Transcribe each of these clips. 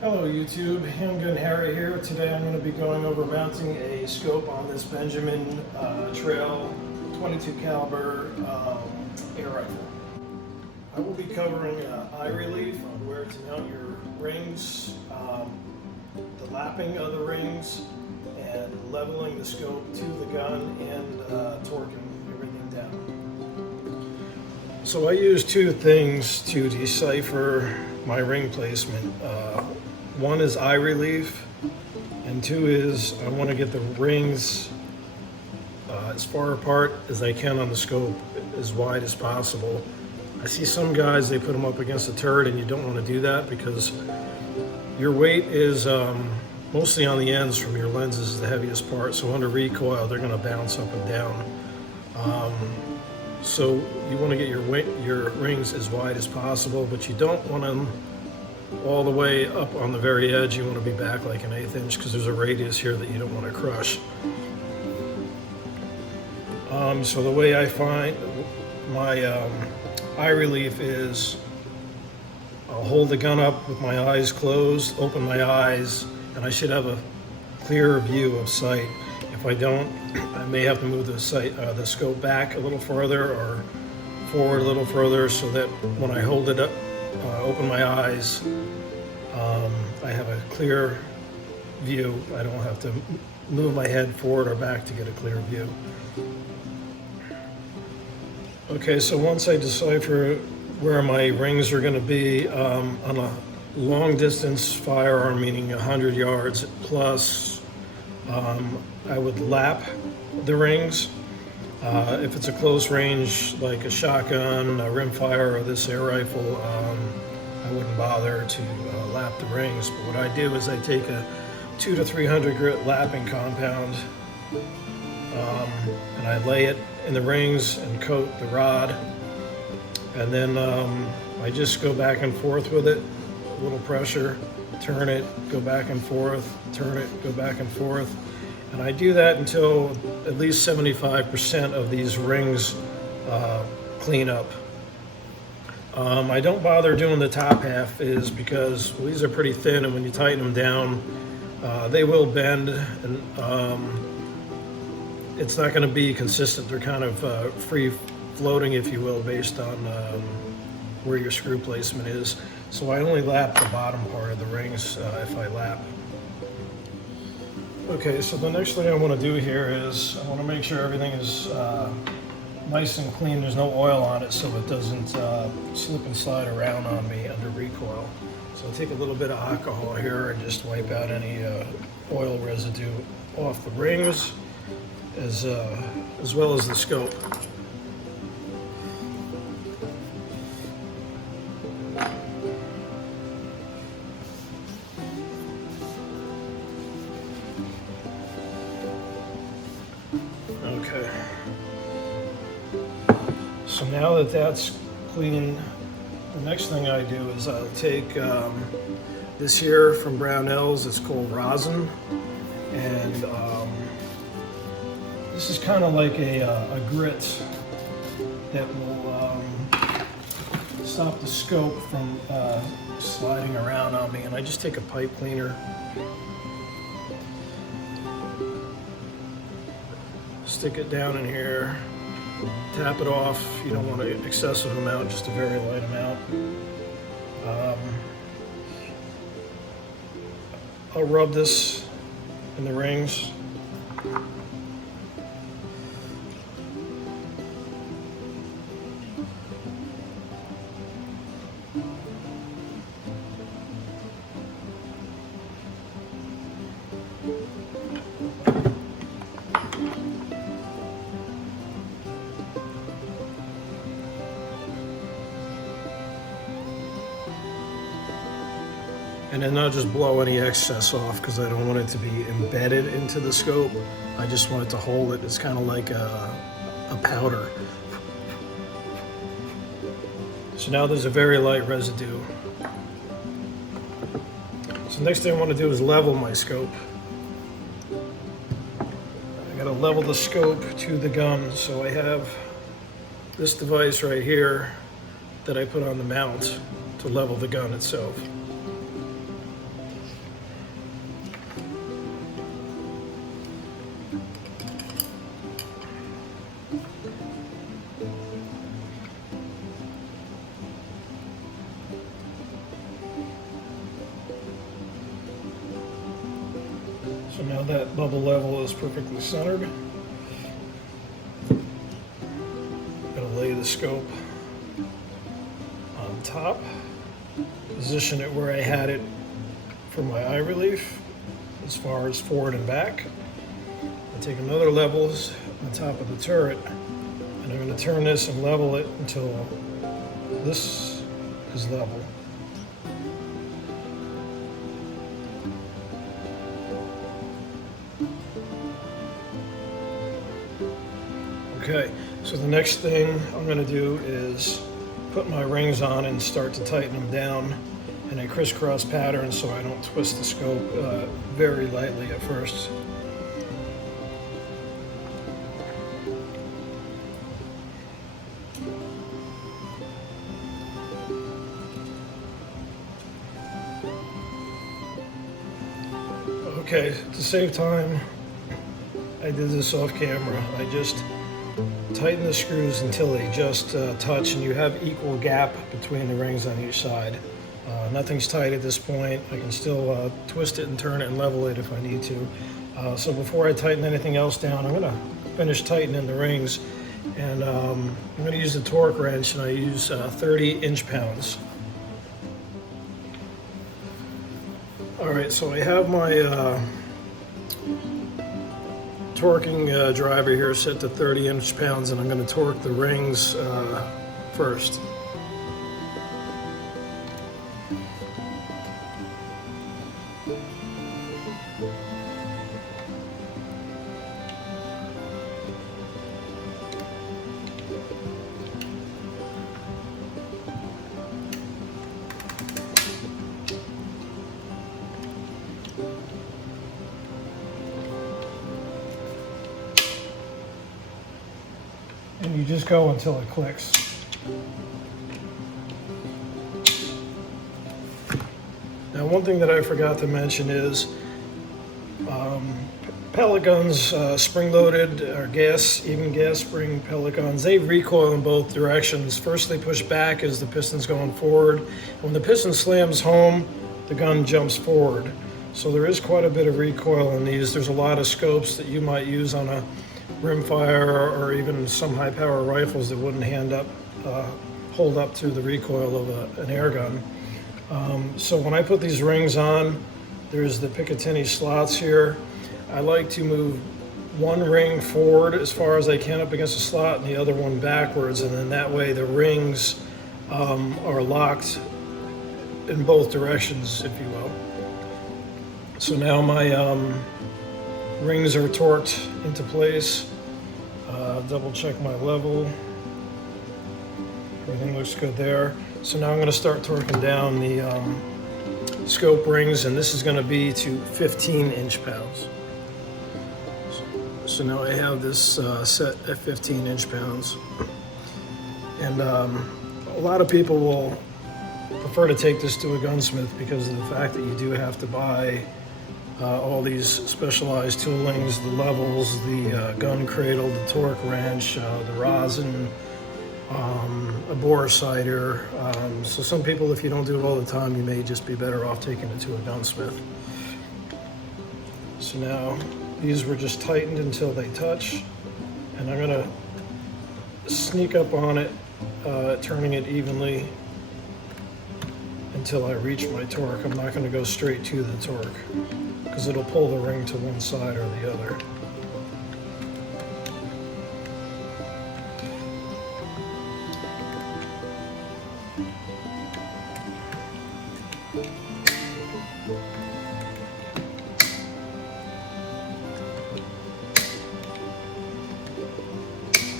Hello YouTube, Handgun Harry here. Today I'm going to be going over mounting a scope on this Benjamin Trail 22 caliber air rifle. I will be covering eye relief on where to mount your rings, the lapping of the rings, and leveling the scope to the gun and torquing everything down. So I use two things to decipher my ring placement. One is eye relief, and two is I want to get the rings as far apart as I can on the scope, as wide as possible. I see some guys, they put them up against a turret, and you don't want to do that because your weight is mostly on the ends from your lenses is the heaviest part, so under recoil they're going to bounce up and down. So you want to get your rings as wide as possible, but you don't want them all the way up on the very edge. You want to be back like an 1/8 inch because there's a radius here that you don't want to crush. So the way I find my eye relief is I'll hold the gun up with my eyes closed, open my eyes, and I should have a clearer view of sight. If I don't, I may have to move the scope back a little further or forward a little further so that when I hold it up, open my eyes, I have a clear view. I don't have to move my head forward or back to get a clear view. Okay, so once I decipher where my rings are going to be on a long distance firearm, meaning 100 yards plus, I would lap the rings. If it's a close range, like a shotgun, a rimfire, or this air rifle, I wouldn't bother to lap the rings. But what I do is I take a 200 to 300 grit lapping compound, and I lay it in the rings and coat the rod. And then I just go back and forth with it, a little pressure, turn it, go back and forth, turn it, go back and forth. And I do that until at least 75% of these rings clean up. I don't bother doing the top half is because these are pretty thin, and when you tighten them down, they will bend, and it's not going to be consistent. They're kind of free floating, if you will, based on where your screw placement is. So I only lap the bottom part of the rings if I lap. Okay, so the next thing I want to do here is I want to make sure everything is nice and clean. There's no oil on it so it doesn't slip and slide around on me under recoil. So I'll take a little bit of alcohol here and just wipe out any oil residue off the rings as well as the scope. Okay, so now that that's clean, the next thing I do is I'll take this here from Brownells. It's called rosin, and this is kind of like a grit that will stop the scope from sliding around on me. And I just take a pipe cleaner, stick it down in here, tap it off. You don't want an excessive amount, just a very light amount. I'll rub this in the rings. And then I'll just blow any excess off because I don't want it to be embedded into the scope. I just want it to hold it. It's kind of like a powder. So now there's a very light residue. So next thing I want to do is level my scope. I got to level the scope to the gun. So I have this device right here that I put on the mount to level the gun itself. So now that bubble level is perfectly centered. I'm going to lay the scope on top, position it where I had it for my eye relief, as far as forward and back. I take another levels on top of the turret, and I'm going to turn this and level it until this is level. Okay, so the next thing I'm going to do is put my rings on and start to tighten them down in a crisscross pattern so I don't twist the scope very lightly at first. Okay, to save time, I did this off camera. I just tighten the screws until they just touch and you have equal gap between the rings on each side. Nothing's tight at this point. I can still twist it and turn it and level it if I need to. So before I tighten anything else down, I'm going to finish tightening the rings. And I'm going to use the torque wrench, and I use 30 inch-pounds. Alright, so I have my torquing driver here set to 30 inch-pounds, and I'm going to torque the rings first. And you just go until it clicks. Now, one thing that I forgot to mention is pellet guns, spring-loaded or even gas spring pellet guns, they recoil in both directions. First they push back as the piston's going forward. When the piston slams home, the gun jumps forward. So there is quite a bit of recoil in these. There's a lot of scopes that you might use on a rimfire or even some high-power rifles that wouldn't hold up to the recoil of an air gun. So when I put these rings on, there's the Picatinny slots here. I like to move one ring forward as far as I can up against the slot and the other one backwards, and then that way the rings are locked in both directions, if you will. So now my rings are torqued into place. Double check my level. Everything looks good there. So now I'm going to start torquing down the scope rings, and this is going to be to 15 inch-pounds. So now I have this set at 15 inch-pounds. And a lot of people will prefer to take this to a gunsmith because of the fact that you do have to buy all these specialized toolings, the levels, the gun cradle, the torque wrench, the rosin, a bore sighter. So some people, if you don't do it all the time, you may just be better off taking it to a gunsmith. So now these were just tightened until they touch, and I'm going to sneak up on it, turning it evenly until I reach my torque. I'm not going to go straight to the torque because it'll pull the ring to one side or the other.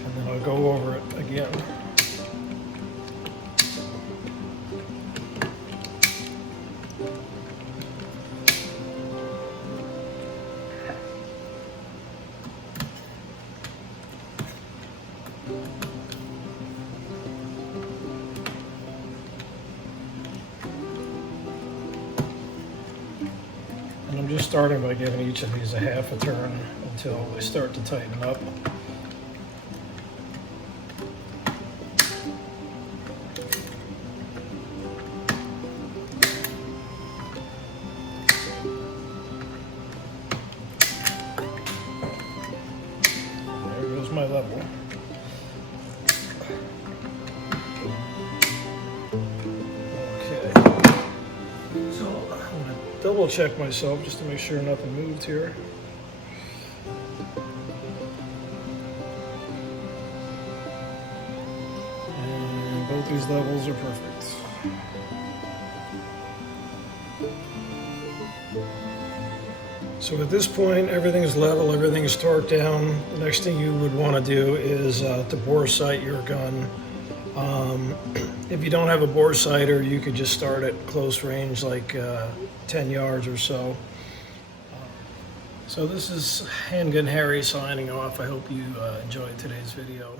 And then I'll go over it again. And I'm just starting by giving each of these a half a turn until they start to tighten up. double check myself just to make sure nothing moved here. And both these levels are perfect. So at this point, everything's level, everything's torqued down. The next thing you would want to do is to bore sight your gun. If you don't have a bore sighter, you could just start at close range, like 10 yards or so. So this is Handgun Harry signing off. I hope you enjoyed today's video.